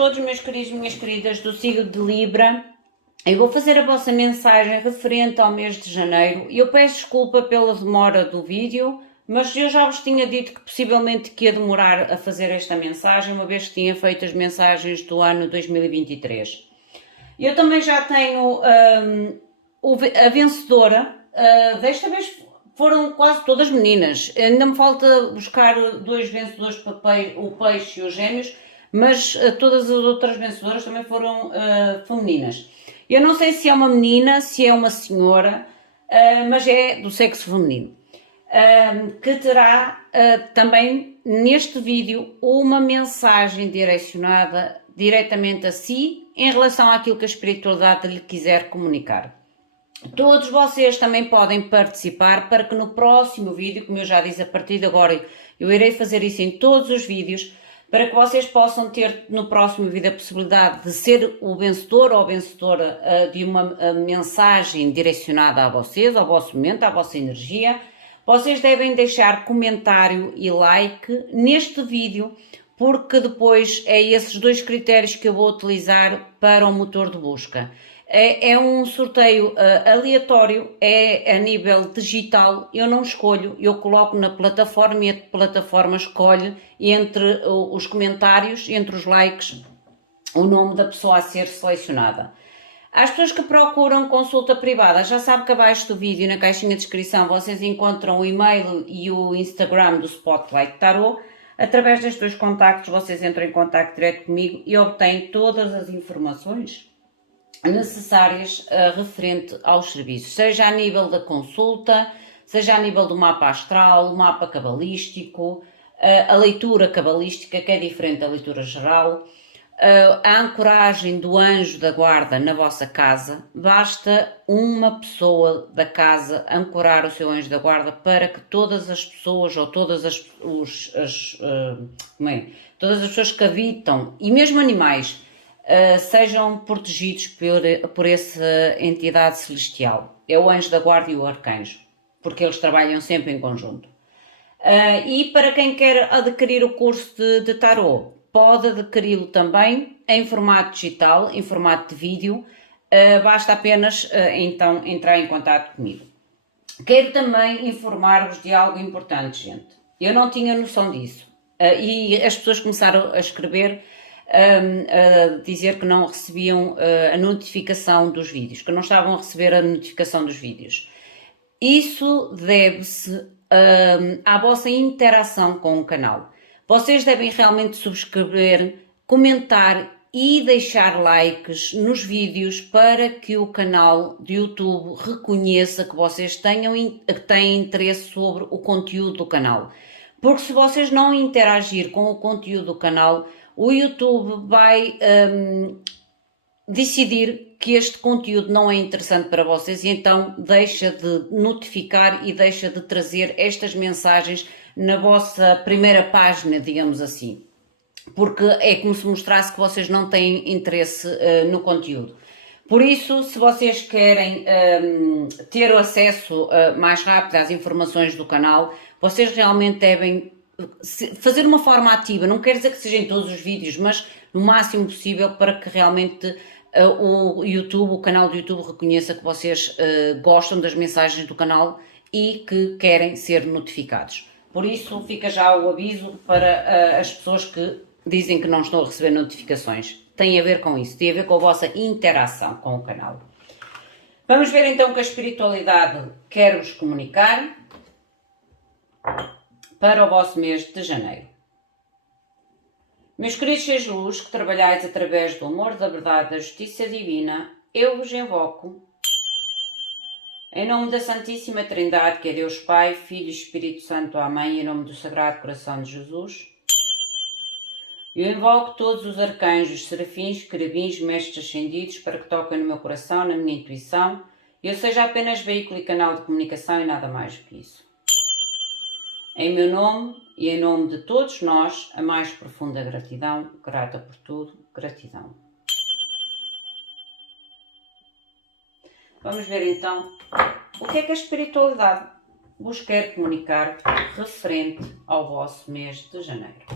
todos, meus queridos e minhas queridas do signo de Libra. Eu vou fazer a vossa mensagem referente ao mês de janeiro. Eu peço desculpa pela demora do vídeo, mas eu já vos tinha dito que possivelmente ia demorar a fazer esta mensagem, uma vez que tinha feito as mensagens do ano 2023. Eu também já tenho a vencedora, desta vez foram quase todas meninas. Ainda me falta buscar 2 vencedores para o peixe e os gêmeos, mas todas as outras vencedoras também foram femininas. Eu não sei se é uma menina, se é uma senhora, mas é do sexo feminino, que terá também neste vídeo uma mensagem direcionada diretamente a si em relação àquilo que a espiritualidade lhe quiser comunicar. Todos vocês também podem participar para que no próximo vídeo, como eu já disse, a partir de agora eu irei fazer isso em todos os vídeos, para que vocês possam ter no próximo vídeo a possibilidade de ser o vencedor ou a vencedora de uma mensagem direcionada a vocês, ao vosso momento, à vossa energia. Vocês devem deixar comentário e like neste vídeo, porque depois é esses 2 critérios que eu vou utilizar para o motor de busca. É um sorteio aleatório, é a nível digital, eu não escolho, eu coloco na plataforma e a plataforma escolhe entre os comentários, entre os likes, o nome da pessoa a ser selecionada. Às pessoas que procuram consulta privada, já sabem que abaixo do vídeo, na caixinha de descrição, vocês encontram o e-mail e o Instagram do Spotlight Tarot. Através destes 2 contactos, vocês entram em contacto direto comigo e obtêm todas as informações necessárias referente aos serviços, seja a nível da consulta, seja a nível do mapa astral, o mapa cabalístico, a leitura cabalística, que é diferente da leitura geral, a ancoragem do anjo da guarda na vossa casa. Basta uma pessoa da casa ancorar o seu anjo da guarda para que todas as pessoas ou todas as pessoas que habitam, e mesmo animais, sejam protegidos por essa entidade celestial. É o anjo da guarda e o arcanjo, porque eles trabalham sempre em conjunto. E para quem quer adquirir o curso de tarot, pode adquiri-lo também em formato digital, em formato de vídeo, basta apenas então entrar em contato comigo. Quero também informar-vos de algo importante, gente. Eu não tinha noção disso, e as pessoas começaram a escrever a dizer que não recebiam a notificação dos vídeos, que não estavam a receber a notificação dos vídeos. Isso deve-se à vossa interação com o canal. Vocês devem realmente subscrever, comentar e deixar likes nos vídeos para que o canal de YouTube reconheça que vocês têm interesse sobre o conteúdo do canal. Porque se vocês não interagir com o conteúdo do canal, o YouTube vai decidir que este conteúdo não é interessante para vocês e então deixa de notificar e deixa de trazer estas mensagens na vossa primeira página, digamos assim. Porque é como se mostrasse que vocês não têm interesse no conteúdo. Por isso, se vocês querem ter o acesso mais rápido às informações do canal, vocês realmente devem fazer uma forma ativa. Não quer dizer que sejam todos os vídeos, mas no máximo possível para que realmente o canal do YouTube reconheça que vocês gostam das mensagens do canal e que querem ser notificados. Por isso fica já o aviso para as pessoas que dizem que não estão a receber notificações. Tem a ver com isso, tem a ver com a vossa interação com o canal. Vamos ver então o que a espiritualidade quer vos comunicar para o vosso mês de janeiro. Meus queridos seres de luz, que trabalhais através do amor, da verdade e da justiça divina, eu vos invoco, em nome da Santíssima Trindade, que é Deus Pai, Filho e Espírito Santo, Amém, em nome do Sagrado Coração de Jesus, eu invoco todos os arcanjos, serafins, querubins, mestres ascendidos, para que toquem no meu coração, na minha intuição, e eu seja apenas veículo e canal de comunicação e nada mais do que isso. Em meu nome e em nome de todos nós, a mais profunda gratidão, grata por tudo, gratidão. Vamos ver então o que é que a espiritualidade vos quer comunicar referente ao vosso mês de janeiro.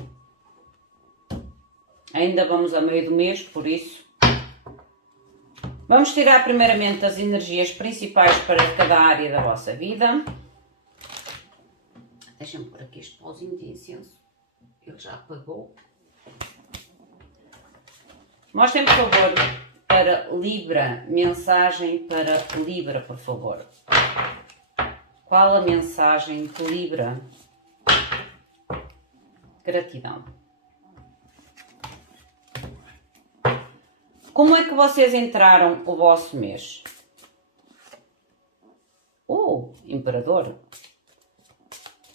Ainda vamos a meio do mês, por isso. Vamos tirar primeiramente as energias principais para cada área da vossa vida. Deixa-me pôr aqui este pauzinho de incenso. Ele já apagou. Mostrem, por favor, para Libra. Mensagem para Libra, por favor. Qual a mensagem de Libra? Gratidão. Como é que vocês entraram o vosso mês? Imperador.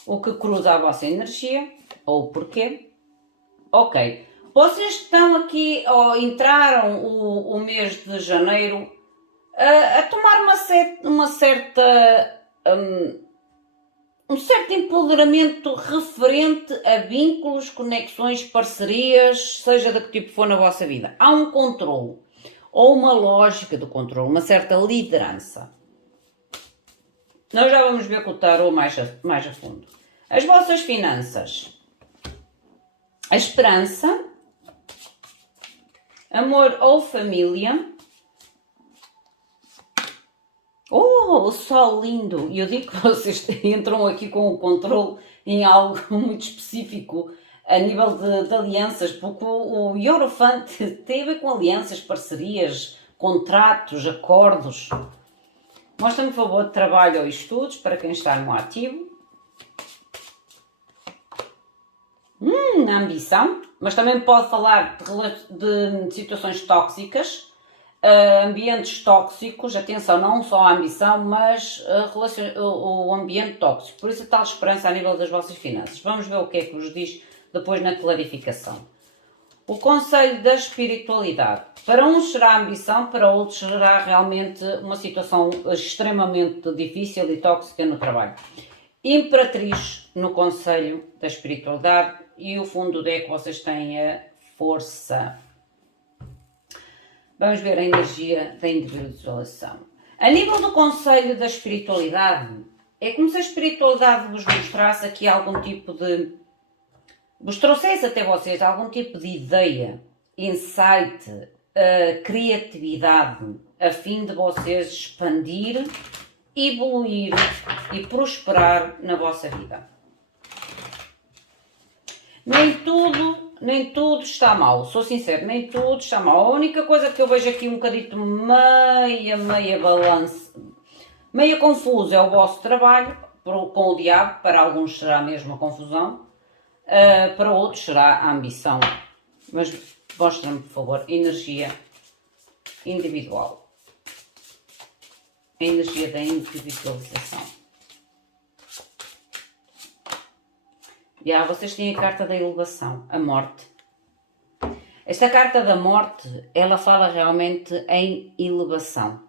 O que cruza a vossa energia, ou porquê? Ok. Vocês estão aqui, ou entraram o mês de janeiro a tomar um certo empoderamento referente a vínculos, conexões, parcerias, seja de que tipo for na vossa vida. Há um controle, ou uma lógica de controle, uma certa liderança. Nós já vamos ver com o tarot mais a fundo. As vossas finanças. A esperança. Amor ou família. O sol lindo! E eu digo que vocês entram aqui com o controle em algo muito específico a nível de alianças, porque o Hierophante tem a ver com alianças, parcerias, contratos, acordos. Mostra-me, por favor, trabalho ou estudos para quem está no ativo. Ambição, mas também pode falar de situações tóxicas, ambientes tóxicos, atenção, não só a ambição, mas o ambiente tóxico. Por isso a tal esperança a nível das vossas finanças. Vamos ver o que é que vos diz depois na clarificação. O conselho da espiritualidade. Para uns será ambição, para outros será realmente uma situação extremamente difícil e tóxica no trabalho. Imperatriz no conselho da espiritualidade e o fundo do deck vocês têm a força. Vamos ver a energia da individualização. A nível do conselho da espiritualidade, é como se a espiritualidade vos mostrasse aqui algum tipo de... vos trouxesse até vocês algum tipo de ideia, insight, criatividade, a fim de vocês expandir, evoluir e prosperar na vossa vida. Nem tudo está mal, sou sincero, nem tudo está mal. A única coisa que eu vejo aqui um bocadito meia balança, meia confuso é o vosso trabalho com o diabo. Para alguns será mesmo a confusão, para outros será a ambição. Mas mostra-me, por favor, energia individual. A energia da individualização. Vocês têm a carta da elevação, a morte. Esta carta da morte, ela fala realmente em elevação.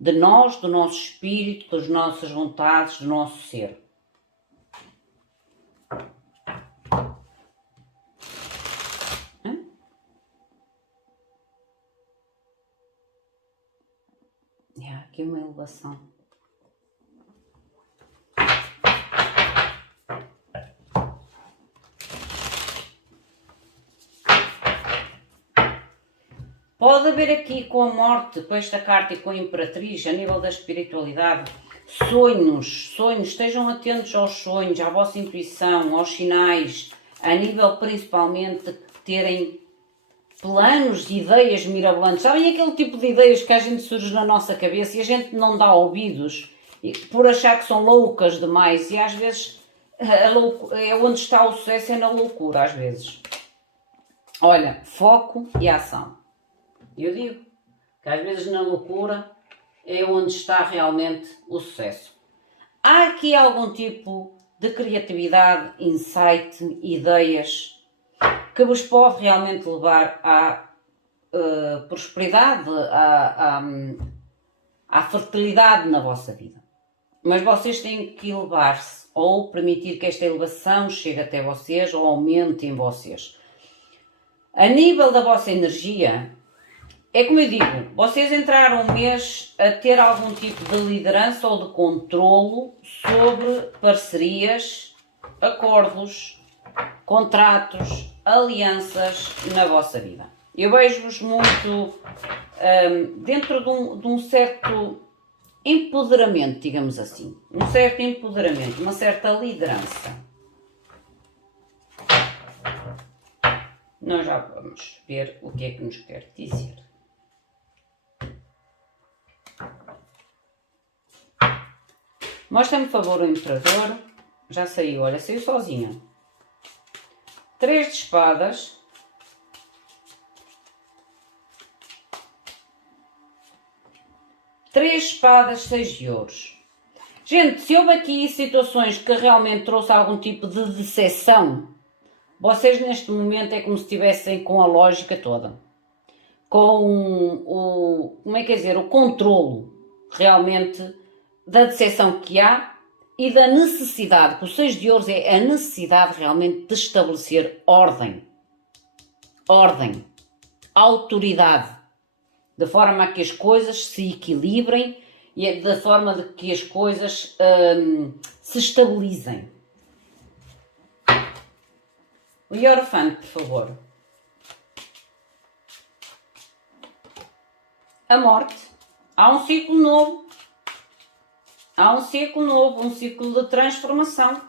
De nós, do nosso espírito, das nossas vontades, do nosso ser. Aqui uma elevação. Pode haver aqui com a morte, com esta carta e com a imperatriz, a nível da espiritualidade, sonhos, estejam atentos aos sonhos, à vossa intuição, aos sinais, a nível principalmente de terem planos, ideias mirabolantes. Sabem aquele tipo de ideias que a gente surge na nossa cabeça e a gente não dá ouvidos por achar que são loucas demais e às vezes é onde está o sucesso, é na loucura às vezes. Olha, foco e ação. Eu digo que às vezes na loucura é onde está realmente o sucesso. Há aqui algum tipo de criatividade, insight, ideias que vos pode realmente levar à prosperidade, à fertilidade na vossa vida. Mas vocês têm que elevar-se ou permitir que esta elevação chegue até vocês ou aumente em vocês. A nível da vossa energia, é como eu digo, vocês entraram um mês a ter algum tipo de liderança ou de controlo sobre parcerias, acordos, contratos, alianças na vossa vida. Eu vejo-vos muito dentro de um certo empoderamento, digamos assim. Um certo empoderamento, uma certa liderança. Nós já vamos ver o que é que nos quer dizer. Mostra-me, por favor, o Imperador. Já saiu, olha, saiu sozinho. 3 de espadas. Três espadas, 6 de ouros. Gente, se houve aqui situações que realmente trouxe algum tipo de decepção, vocês neste momento é como se estivessem com a lógica toda. Com como é que é dizer, o controlo realmente da decepção que há e da necessidade, porque o 6 de ouros é a necessidade realmente de estabelecer ordem. Ordem. Autoridade. De forma a que as coisas se equilibrem e da forma de que as coisas se estabilizem. O Hierophante, por favor. A morte. Há um ciclo novo. Há um ciclo novo, um ciclo de transformação.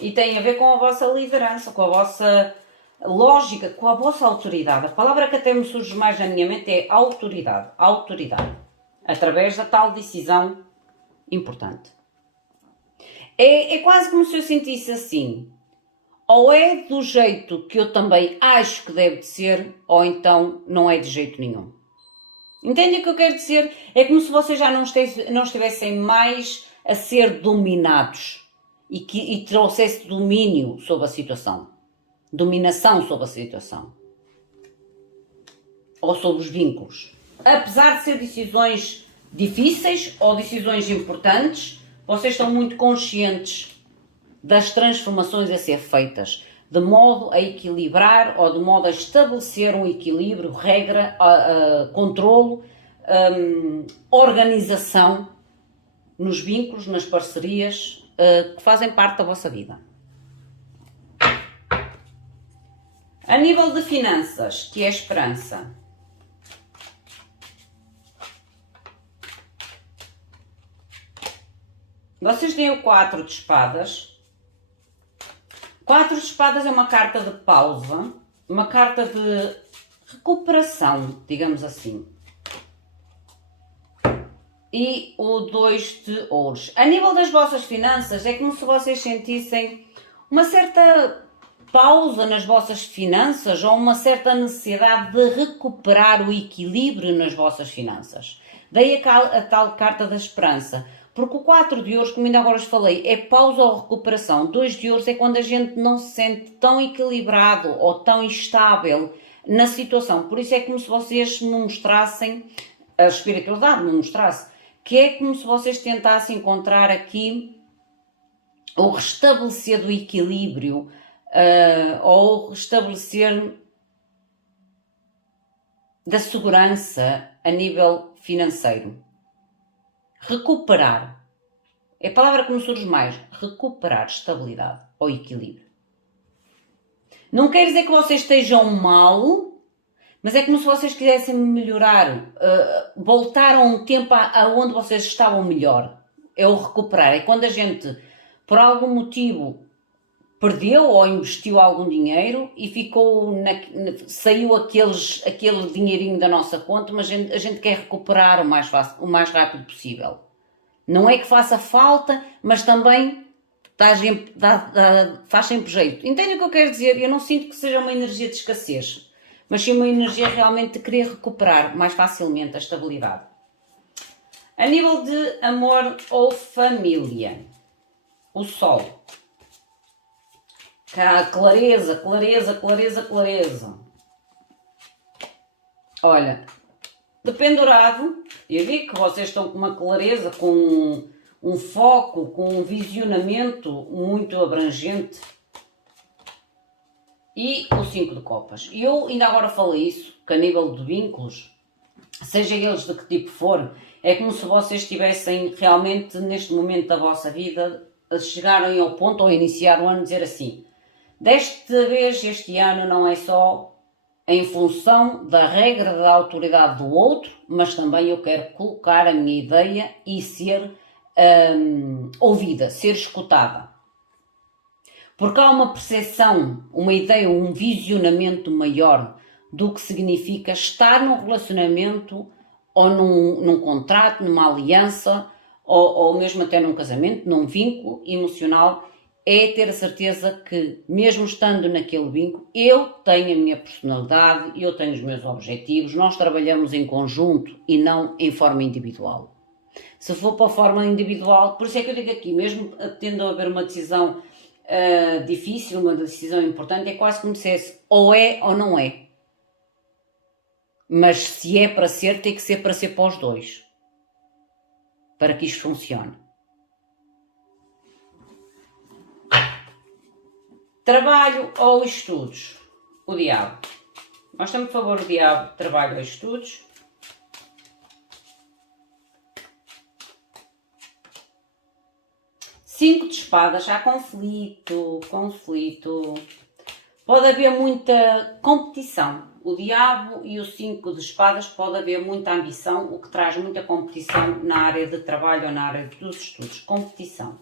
E tem a ver com a vossa liderança, com a vossa lógica, com a vossa autoridade. A palavra que até me surge mais na minha mente é autoridade. Autoridade. Através da tal decisão importante. É quase como se eu sentisse assim. Ou é do jeito que eu também acho que deve de ser, ou então não é de jeito nenhum. Entende o que eu quero dizer? É como se vocês já não estivessem mais a ser dominados e trouxesse domínio sobre a situação. Dominação sobre a situação. Ou sobre os vínculos. Apesar de ser decisões difíceis ou decisões importantes, vocês estão muito conscientes das transformações a ser feitas, de modo a equilibrar ou de modo a estabelecer um equilíbrio, regra, controlo, organização nos vínculos, nas parcerias que fazem parte da vossa vida. A nível de finanças, que é a esperança. Vocês têm o 4 de espadas. 4 de espadas é uma carta de pausa, uma carta de recuperação, digamos assim. E o 2 de ouros. A nível das vossas finanças, é como se vocês sentissem uma certa pausa nas vossas finanças ou uma certa necessidade de recuperar o equilíbrio nas vossas finanças. Daí a tal carta da esperança. Porque o 4 de ouros, como ainda agora vos falei, é pausa ou recuperação. 2 de ouros é quando a gente não se sente tão equilibrado ou tão estável na situação. Por isso é como se vocês me mostrassem, a espiritualidade me mostrasse, que é como se vocês tentassem encontrar aqui o restabelecer do equilíbrio ou o restabelecer da segurança a nível financeiro. Recuperar. É a palavra que me surge mais. Recuperar estabilidade ou equilíbrio. Não quer dizer que vocês estejam mal, mas é como se vocês quisessem melhorar, voltar a um tempo aonde vocês estavam melhor. É o recuperar. É quando a gente, por algum motivo, perdeu ou investiu algum dinheiro e saiu aquele dinheirinho da nossa conta, mas a gente quer recuperar o mais rápido possível. Não é que faça falta, mas também faz sempre jeito. Entende o que eu quero dizer? Eu não sinto que seja uma energia de escassez, mas sim uma energia realmente de querer recuperar mais facilmente a estabilidade. A nível de amor ou família, o Sol. Clareza, clareza, clareza, clareza. Olha, dependurado, eu vi que vocês estão com uma clareza, com um foco, com um visionamento muito abrangente. E o 5 de copas. E eu ainda agora falei isso, que a nível de vínculos, seja eles de que tipo for, é como se vocês estivessem realmente neste momento da vossa vida a chegarem ao ponto, ou iniciar o ano, dizer assim, Desta vez, este ano, não é só em função da regra da autoridade do outro, mas também eu quero colocar a minha ideia e ser ouvida, ser escutada. Porque há uma percepção, uma ideia, um visionamento maior do que significa estar num relacionamento ou num contrato, numa aliança, ou mesmo até num casamento, num vínculo emocional, é ter a certeza que, mesmo estando naquele vínculo, eu tenho a minha personalidade, eu tenho os meus objetivos, nós trabalhamos em conjunto e não em forma individual. Se for para a forma individual, por isso é que eu digo aqui, mesmo tendo a haver uma decisão difícil, uma decisão importante, é quase como se dissesse ou é ou não é. Mas se é para ser, tem que ser para ser para os dois. Para que isto funcione. Trabalho ou estudos? O diabo. Mostra-me, por favor, o diabo, trabalho ou estudos. Cinco de espadas, há conflito. Pode haver muita competição. O diabo e o 5 de espadas pode haver muita ambição, o que traz muita competição na área de trabalho ou na área dos estudos. Competição.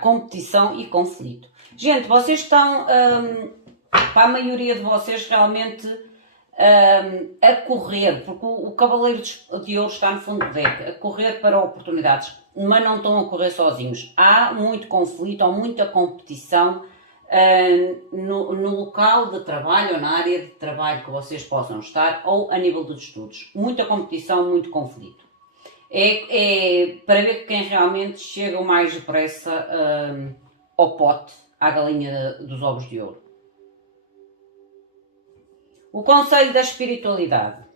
Competição e conflito. Gente, vocês estão, para a maioria de vocês, realmente a correr, porque o Cavaleiro de Ouro está no fundo do deck, a correr para oportunidades, mas não estão a correr sozinhos. Há muito conflito ou muita competição no local de trabalho ou na área de trabalho que vocês possam estar ou a nível dos estudos. Muita competição, muito conflito. É para ver quem realmente chega o mais depressa ao pote, à galinha dos ovos de ouro. O conselho da espiritualidade.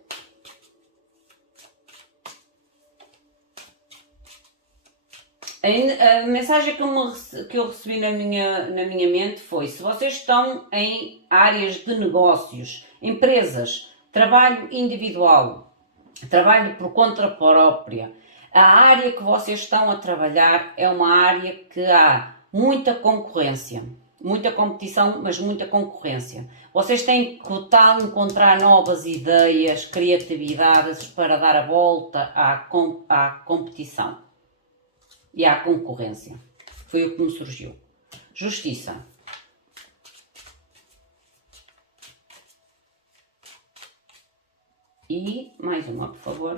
A mensagem que eu recebi na minha mente foi: se vocês estão em áreas de negócios, empresas, trabalho individual, trabalho por conta própria, a área que vocês estão a trabalhar é uma área que há muita concorrência, muita competição, mas muita concorrência. Vocês têm que encontrar novas ideias, criatividades para dar a volta à competição e à concorrência. Foi o que me surgiu. Justiça. E mais uma, por favor.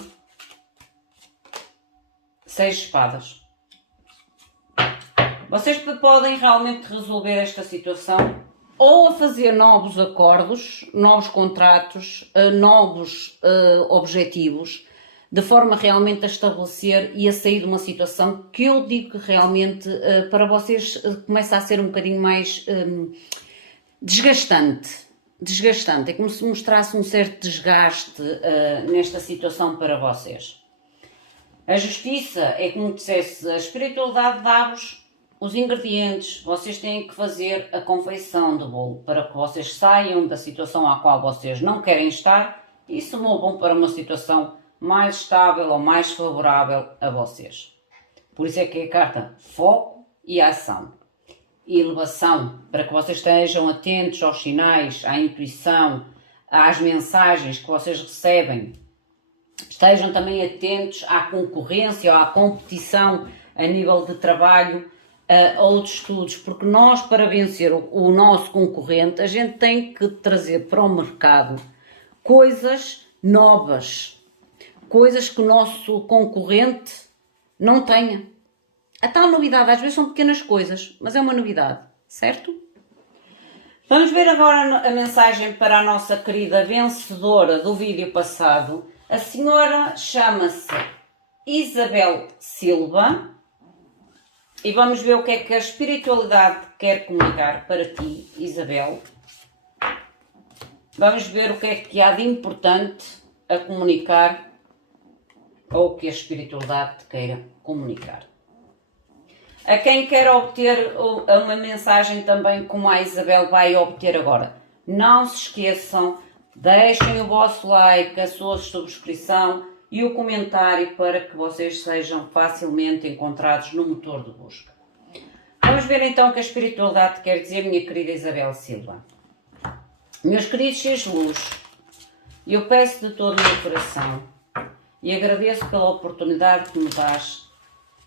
6 de espadas. Vocês podem realmente resolver esta situação ou a fazer novos acordos, novos contratos, novos objetivos, de forma realmente a estabelecer e a sair de uma situação que eu digo que realmente para vocês começa a ser um bocadinho mais desgastante. É como se mostrasse um certo desgaste nesta situação para vocês. A justiça é como dissesse, a espiritualidade dá-vos os ingredientes, vocês têm que fazer a confeição do bolo para que vocês saiam da situação à qual vocês não querem estar e se movam para uma situação mais estável ou mais favorável a vocês. Por isso é que é a carta foco e ação. E elevação, para que vocês estejam atentos aos sinais, à intuição, às mensagens que vocês recebem. Estejam também atentos à concorrência ou à competição a nível de trabalho ou de estudos, porque nós, para vencer o nosso concorrente, a gente tem que trazer para o mercado coisas novas, coisas que o nosso concorrente não tenha. A tal novidade, às vezes são pequenas coisas, mas é uma novidade, certo? Vamos ver agora a mensagem para a nossa querida vencedora do vídeo passado. A senhora chama-se Isabel Silva e vamos ver o que é que a espiritualidade quer comunicar para ti, Isabel. Vamos ver o que é que há de importante a comunicar ou o que a espiritualidade te queira comunicar. A quem quer obter uma mensagem também como a Isabel vai obter agora, não se esqueçam, deixem o vosso like, a sua subscrição, e o comentário para que vocês sejam facilmente encontrados no motor de busca. Vamos ver então o que a espiritualidade quer dizer, minha querida Isabel Silva. Meus queridos seres de luz, eu peço de todo o meu coração e agradeço pela oportunidade que me dás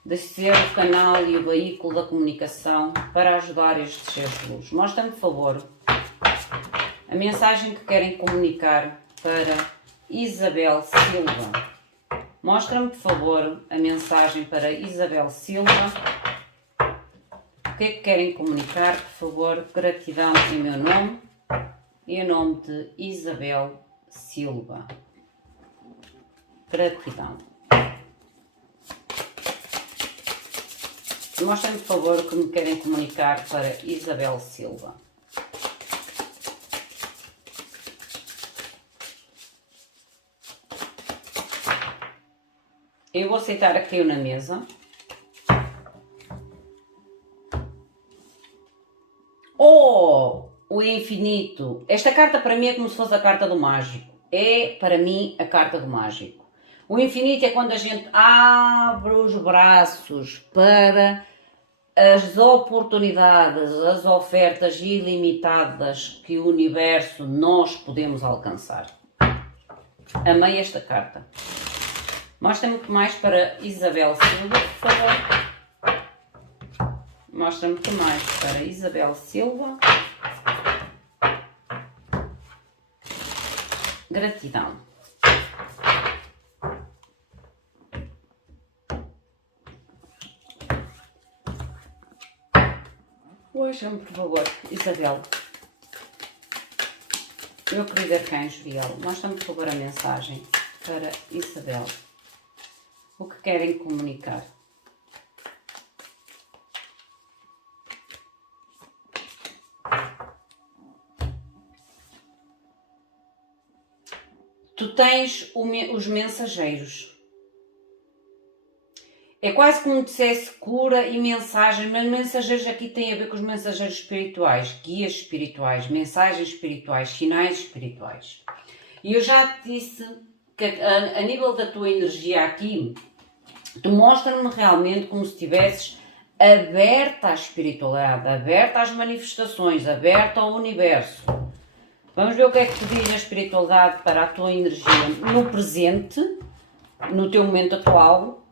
de ser o canal e o veículo da comunicação para ajudar estes seres de luz. Mostra-me, por favor, a mensagem que querem comunicar para Isabel Silva. Mostra-me, por favor, a mensagem para Isabel Silva. O que é que querem comunicar, por favor? Gratidão em meu nome e em nome de Isabel Silva. Gratidão. Mostrem-me, por favor, o que me querem comunicar para Isabel Silva. Eu vou aceitar a que caiu na mesa. Oh, o infinito. Esta carta para mim é como se fosse a carta do mágico. É, para mim, a carta do mágico. O infinito é quando a gente abre os braços para as oportunidades, as ofertas ilimitadas que o universo, nós podemos alcançar. Amei esta carta. Mostra-me mais para Isabel Silva, por favor. Mostra-me mais para Isabel Silva. Gratidão. Mostra-me, por favor, Isabel. Meu querido arcanjo Riel, mostra-me, por favor, a mensagem para Isabel. O que querem comunicar? Tu tens os mensageiros. É quase como dissesse cura e mensagem, mas mensageiros aqui tem a ver com os mensageiros espirituais, guias espirituais, mensagens espirituais, sinais espirituais. E eu já te disse que a nível da tua energia aqui, tu mostra-me realmente como se estivesses aberta à espiritualidade, aberta às manifestações, aberta ao universo. Vamos ver o que é que te diz a espiritualidade para a tua energia no presente, no teu momento atual,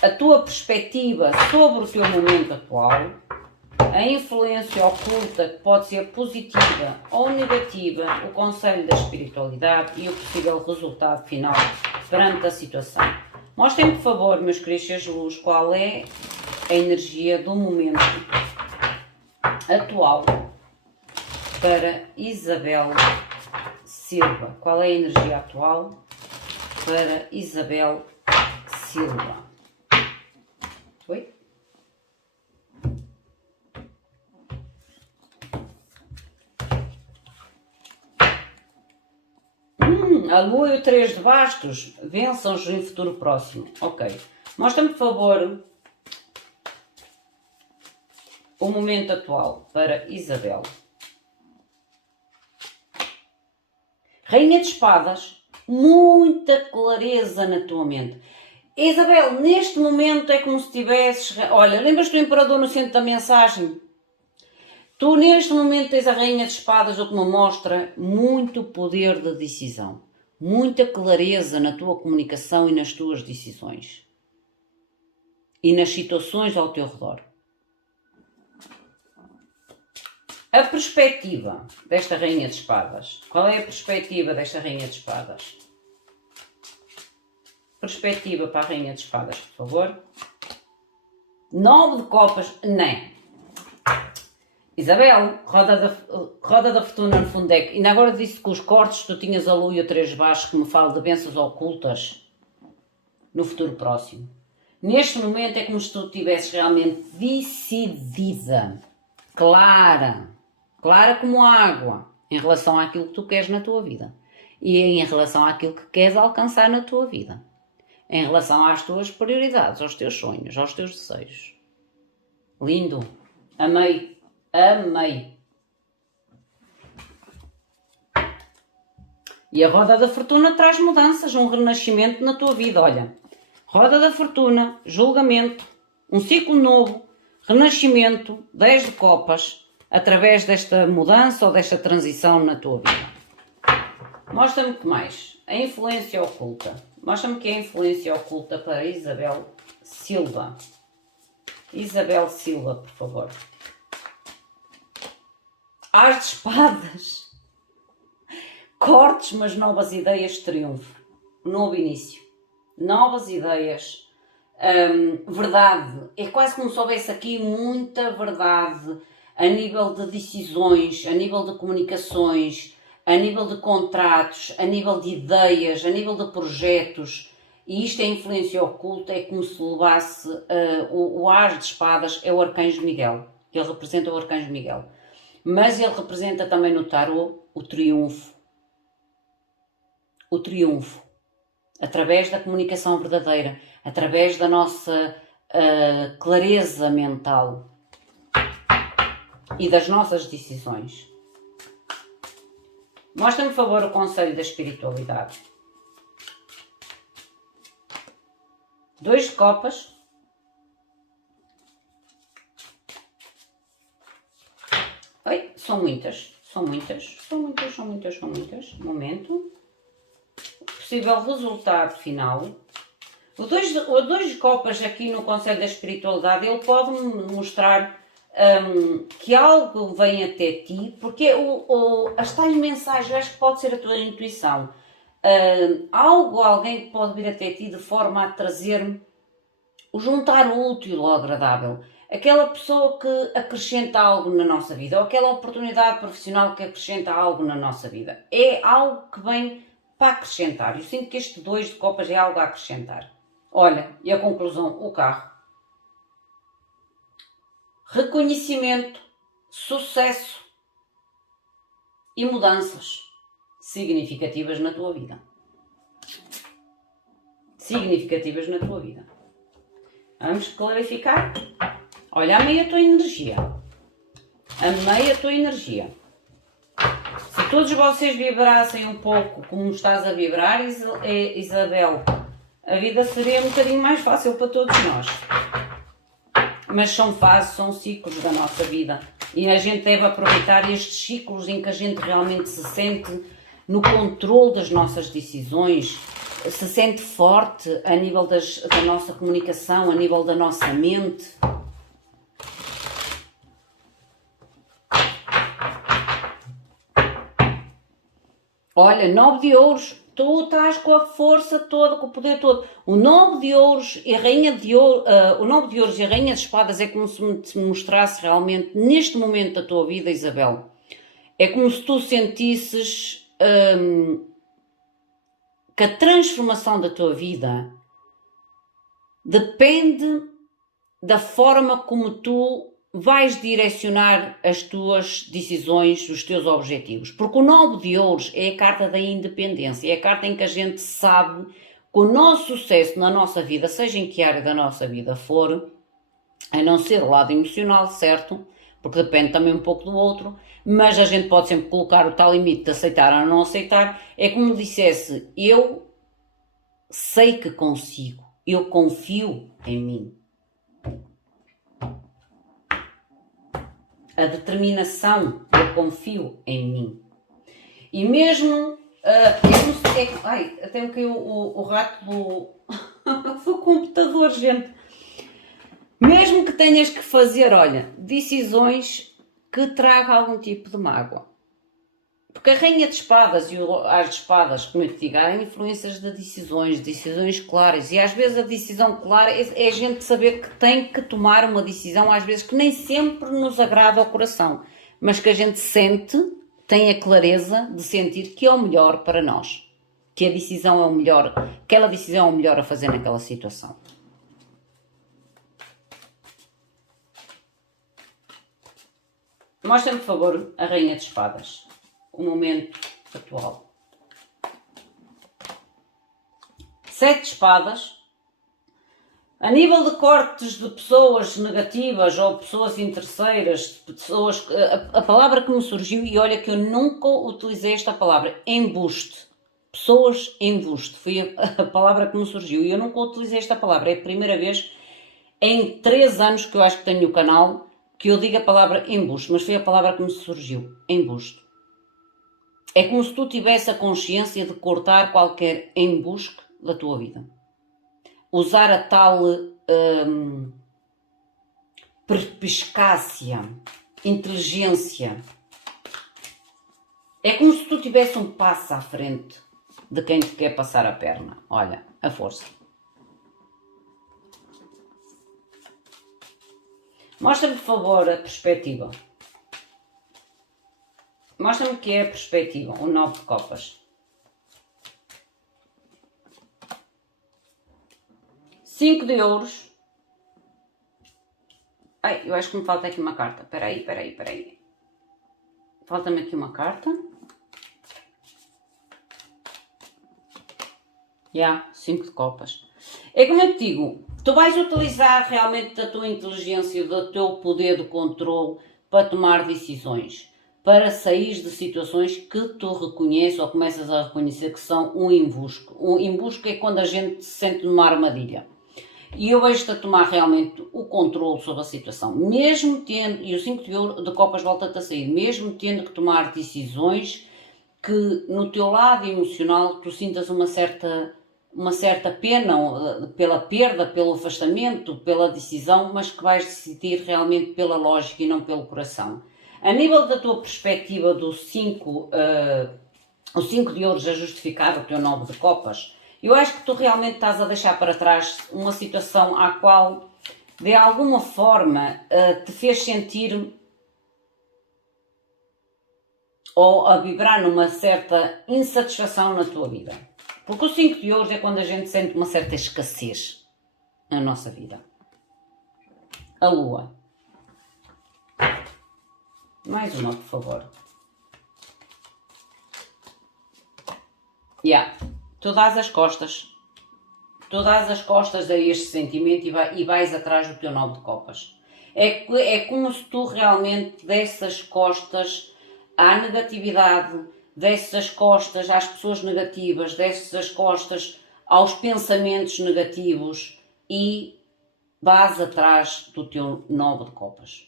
a tua perspectiva sobre o teu momento atual, a influência oculta que pode ser positiva ou negativa, o conselho da espiritualidade e o possível resultado final perante a situação. Mostrem-me, por favor, meus queridos seres de luz, qual é a energia do momento atual para Isabel Silva. Qual é a energia atual para Isabel Silva? Oi? A Lua e o 3 de bastos, vençam-os em futuro próximo. Ok. Mostra-me, por favor, o momento atual para Isabel. Rainha de espadas, muita clareza na tua mente. Isabel, neste momento é como se tivesses... Olha, lembras-te do Imperador no centro da mensagem? Tu neste momento tens a Rainha de espadas, o que me mostra muito poder de decisão. Muita clareza na tua comunicação e nas tuas decisões. E nas situações ao teu redor. A perspectiva desta Rainha de espadas. Qual é a perspectiva desta Rainha de espadas? Perspectiva para a Rainha de espadas, por favor. 9 de copas, não. Isabel, roda da fortuna no fundeco. Ainda agora disse que os cortes tu tinhas a Lua e o 3 baixo que me fala de bênçãos ocultas no futuro próximo. Neste momento é como se tu estivesses realmente decidida, clara como a água, em relação àquilo que tu queres na tua vida e em relação àquilo que queres alcançar na tua vida, em relação às tuas prioridades, aos teus sonhos, aos teus desejos. Lindo, amei. E a roda da fortuna traz mudanças, um renascimento na tua vida. Olha, roda da fortuna, julgamento, um ciclo novo, renascimento, 10 de copas, através desta mudança ou desta transição na tua vida. Mostra-me que mais? A influência oculta. Mostra-me que é a influência oculta para Isabel Silva. Isabel Silva, por favor. As de espadas. Cortes, mas novas ideias de triunfo. Novo início. Novas ideias. Verdade. É quase como se houvesse aqui muita verdade a nível de decisões, a nível de comunicações, a nível de contratos, a nível de ideias, a nível de projetos. E isto é influência oculta, é como se levasse o as de espadas, é o Arcanjo Miguel. Ele representa o Arcanjo Miguel. Mas ele representa também no tarô o triunfo. O triunfo. Através da comunicação verdadeira, através da nossa clareza mental e das nossas decisões. Mostra-me, por favor, o conselho da espiritualidade. 2 de copas. Oi, são muitas. Momento. Possível resultado final. O 2 de copas aqui no conselho da espiritualidade, ele pode mostrar que algo vem até ti, porque as tais mensagens, eu acho que pode ser a tua intuição. Alguém que pode vir até ti de forma a trazer-me o juntar o útil ao agradável. Aquela pessoa que acrescenta algo na nossa vida, ou aquela oportunidade profissional que acrescenta algo na nossa vida. É algo que vem para acrescentar. Eu sinto que este 2 de copas é algo a acrescentar. Olha, e a conclusão, o carro. Reconhecimento, sucesso e mudanças significativas na tua vida. Vamos clarificar? Olha, amei a tua energia. Se todos vocês vibrassem um pouco como estás a vibrar, Isabel, a vida seria um bocadinho mais fácil para todos nós. Mas são fases, são ciclos da nossa vida. E a gente deve aproveitar estes ciclos em que a gente realmente se sente no controle das nossas decisões, se sente forte a nível da nossa comunicação, a nível da nossa mente. Olha, 9 de ouros, tu estás com a força toda, com o poder todo. O 9 de ouros e a rainha de espadas é como se me mostrasse realmente, neste momento da tua vida, Isabel, é como se tu sentisses que a transformação da tua vida depende da forma como tu vais direcionar as tuas decisões, os teus objetivos. Porque o 9 de ouros é a carta da independência, é a carta em que a gente sabe que o nosso sucesso na nossa vida, seja em que área da nossa vida for, a não ser o lado emocional, certo? Porque depende também um pouco do outro, mas a gente pode sempre colocar o tal limite de aceitar ou não aceitar. É como dissesse, eu sei que consigo, eu confio em mim. A determinação, eu confio em mim. E mesmo, até me caiu o rato do computador, gente. Mesmo que tenhas que fazer, olha, decisões que tragam algum tipo de mágoa. Porque a rainha de espadas e o as de espadas, como eu te digo, há influências de decisões claras. E às vezes a decisão clara é a gente saber que tem que tomar uma decisão, às vezes que nem sempre nos agrada ao coração, mas que a gente sente, tem a clareza de sentir que é o melhor para nós. Que a decisão é o melhor, aquela decisão é o melhor a fazer naquela situação. Mostra-me, por favor, a rainha de espadas. O momento atual. 7 de espadas. A nível de cortes de pessoas negativas ou pessoas interesseiras, pessoas, a palavra que me surgiu, e olha que eu nunca utilizei esta palavra, embuste. Pessoas embuste, foi a palavra que me surgiu e eu nunca utilizei esta palavra, é a primeira vez em 3 anos que eu acho que tenho o canal que eu digo a palavra embuste, mas foi a palavra que me surgiu, embuste. É como se tu tivesse a consciência de cortar qualquer embuste da tua vida. Usar a tal perspicácia, inteligência. É como se tu tivesse um passo à frente de quem te quer passar a perna. Olha, a força. Mostra-me, por favor, a perspectiva. Mostra-me o que é a perspectiva, o 9 de copas. 5 de ouros. Ai, eu acho que me falta aqui uma carta. Espera aí. Falta-me aqui uma carta. 5 de copas. É como eu te digo, tu vais utilizar realmente da tua inteligência, do teu poder de controle para tomar decisões, para sair de situações que tu reconheces ou começas a reconhecer que são um embusque. Um embusque é quando a gente se sente numa armadilha. E eu vejo-te a tomar realmente o controle sobre a situação, mesmo tendo, e o 5 de copas volta-te a sair, mesmo tendo que tomar decisões que no teu lado emocional tu sintas uma certa pena pela perda, pelo afastamento, pela decisão, mas que vais decidir realmente pela lógica e não pelo coração. A nível da tua perspectiva do 5, o 5 de ouros a justificar o teu 9 de copas, eu acho que tu realmente estás a deixar para trás uma situação à qual, de alguma forma, te fez sentir ou a vibrar numa certa insatisfação na tua vida. Porque o 5 de ouros é quando a gente sente uma certa escassez na nossa vida. A lua. Mais uma, por favor. Tu dás as costas. Tu dás as costas a este sentimento e vais atrás do teu 9 de copas. É como se tu realmente desses as costas à negatividade, desses as costas às pessoas negativas, desses as costas aos pensamentos negativos e vás atrás do teu 9 de copas.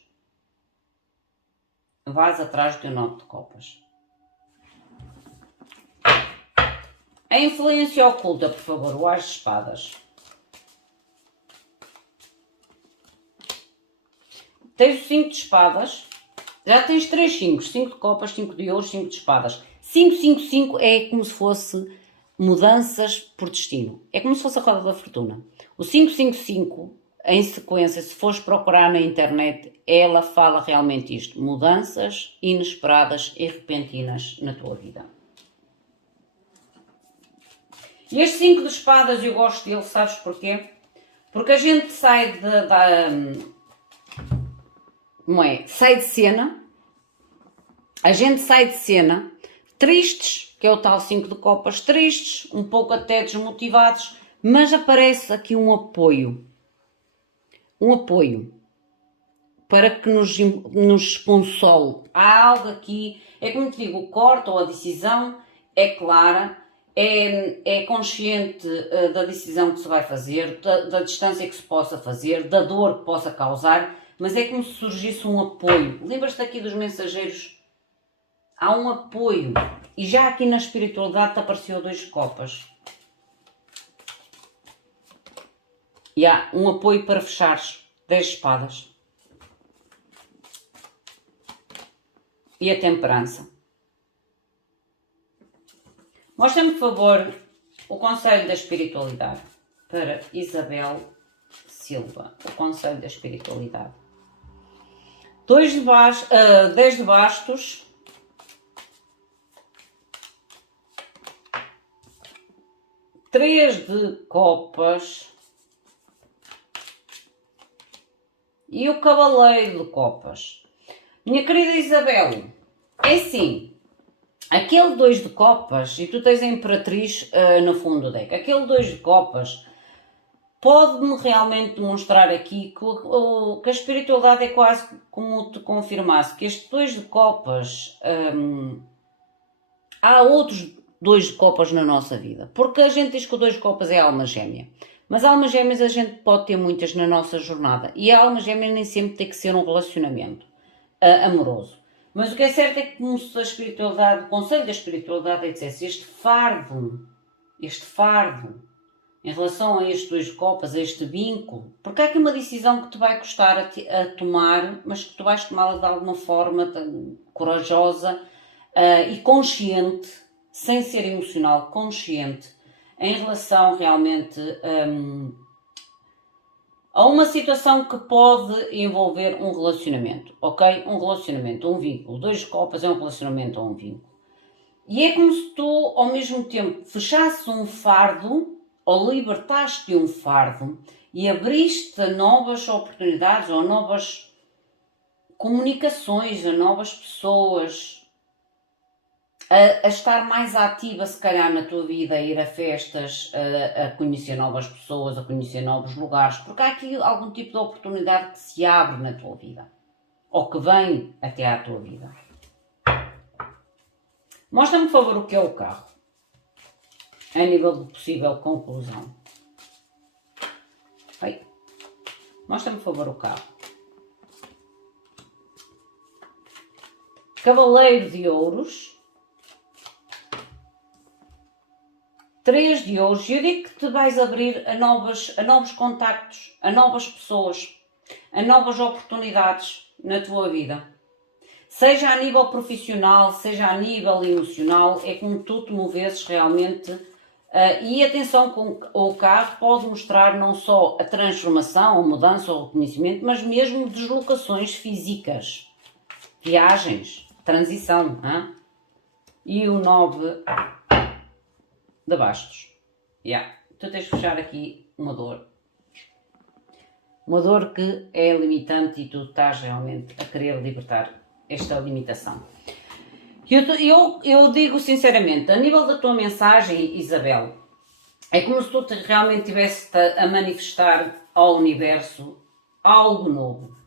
Vás atrás do teu 9 de copas. A influência oculta, por favor, o As de Espadas. Tens o 5 de espadas. Já tens 3 5. 5 de copas, 5 de ouros, 5 de espadas. 5, 5, 5 é como se fosse mudanças por destino. É como se fosse a roda da fortuna. O 5, 5, 5, em sequência, se fores procurar na internet, ela fala realmente isto. Mudanças inesperadas e repentinas na tua vida. E este 5 de espadas eu gosto dele, sabes porquê? Porque a gente sai sai de cena, tristes, que é o tal 5 de copas, tristes, um pouco até desmotivados, mas aparece aqui um apoio para que nos console. Há algo aqui, é como te digo, o corte ou a decisão é clara, é consciente da decisão que se vai fazer, da distância que se possa fazer, da dor que possa causar, mas é como se surgisse um apoio. Lembras-te aqui dos mensageiros? Há um apoio. E já aqui na espiritualidade te apareceu 2 de copas. E há um apoio para fechares 10 espadas. E a temperança. Mostra-me, por favor, o conselho da espiritualidade para Isabel Silva. O conselho da espiritualidade. 10 de bastos. 3 de copas. E o cavaleiro de copas. Minha querida Isabel, é assim. Aquele 2 de copas, e tu tens a imperatriz no fundo do deck, aquele 2 de copas pode-me realmente demonstrar aqui que a espiritualidade é quase como te confirmasse que este 2 de copas, há outros dois de copas na nossa vida? Porque a gente diz que o dois de copas é a alma gêmea. Mas almas gêmeas a gente pode ter muitas na nossa jornada. E a alma gêmea nem sempre tem que ser um relacionamento amoroso. Mas o que é certo é que, como a espiritualidade, o conselho da espiritualidade é dizer, este fardo em relação a estes dois de copas, a este vínculo, porque há aqui uma decisão que te vai custar a tomar, mas que tu vais tomá-la de alguma forma corajosa e consciente, sem ser emocional, consciente, em relação realmente a uma situação que pode envolver um relacionamento, ok? Um relacionamento, um vínculo. Dois de copas é um relacionamento ou um vínculo. E é como se tu, ao mesmo tempo, fechasses um fardo ou libertaste de um fardo e abriste a novas oportunidades ou a novas comunicações, a novas pessoas, a estar mais ativa se calhar na tua vida, a ir a festas, a conhecer novas pessoas, a conhecer novos lugares, porque há aqui algum tipo de oportunidade que se abre na tua vida ou que vem até à tua vida. Mostra-me, por favor, o que é o carro, a nível de possível conclusão. Okay. Mostra-me, por favor, o carro. Cavaleiro de ouros. 3 de ouros. Eu digo que te vais abrir a novos contactos, a novas pessoas, a novas oportunidades na tua vida. Seja a nível profissional, seja a nível emocional, é como tu te moves realmente. E atenção, com o carro pode mostrar não só a transformação, a mudança, o reconhecimento, mas mesmo deslocações físicas, viagens, transição. Hein? E o 9 de bastos. Tu tens de fechar aqui uma dor. Uma dor que é limitante e tu estás realmente a querer libertar esta limitação. Eu digo sinceramente, a nível da tua mensagem, Isabel, é como se tu realmente estivesse a manifestar ao universo algo novo,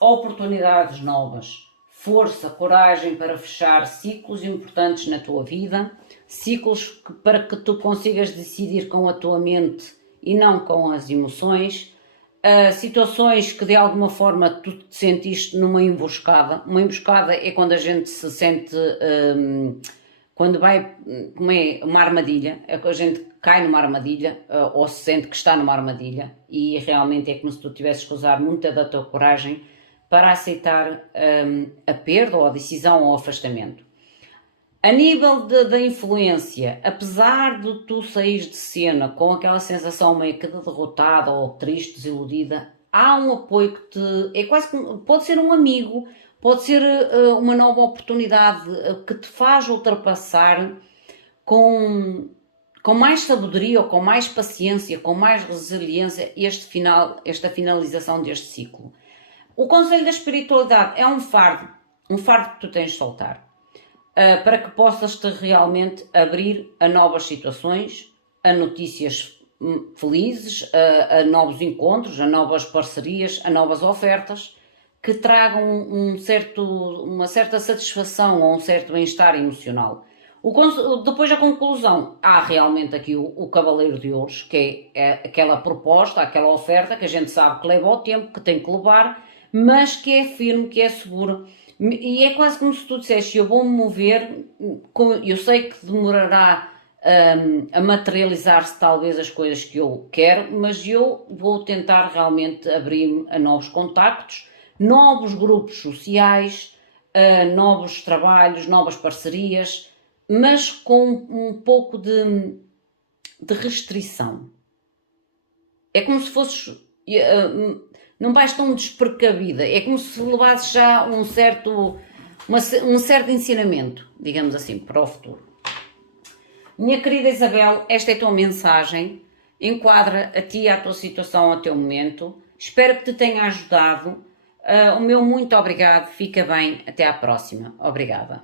oportunidades novas, força, coragem para fechar ciclos importantes na tua vida, ciclos para que tu consigas decidir com a tua mente e não com as emoções, situações que de alguma forma tu te sentiste numa emboscada. Uma emboscada é quando a gente se sente, quando vai, como é, uma armadilha, é que a gente cai numa armadilha ou se sente que está numa armadilha e realmente é como se tu tivesses que usar muita da tua coragem para aceitar a perda ou a decisão ou o afastamento. A nível da influência, apesar de tu saís de cena com aquela sensação meio que de derrotada ou triste, desiludida, há um apoio que te... é quase como, pode ser um amigo, pode ser uma nova oportunidade que te faz ultrapassar com mais sabedoria ou com mais paciência, com mais resiliência esta finalização deste ciclo. O conselho da espiritualidade é um fardo que tu tens de soltar. Para que possas te realmente abrir a novas situações, a notícias felizes, a novos encontros, a novas parcerias, a novas ofertas que tragam uma certa satisfação ou um certo bem-estar emocional. Depois da conclusão, há realmente aqui o Cavaleiro de Ouros, que é aquela proposta, aquela oferta que a gente sabe que leva ao tempo, que tem que levar, mas que é firme, que é segura. E é quase como se tu disseste, eu vou-me mover, eu sei que demorará a materializar-se talvez as coisas que eu quero, mas eu vou tentar realmente abrir-me a novos contactos, novos grupos sociais, novos trabalhos, novas parcerias, mas com um pouco de restrição. É como se fosses... não vais tão despercabida, é como se levasses já um certo ensinamento, digamos assim, para o futuro. Minha querida Isabel, esta é a tua mensagem, enquadra a ti, a tua situação, ao teu momento, espero que te tenha ajudado, o meu muito obrigado, fica bem, até à próxima, obrigada.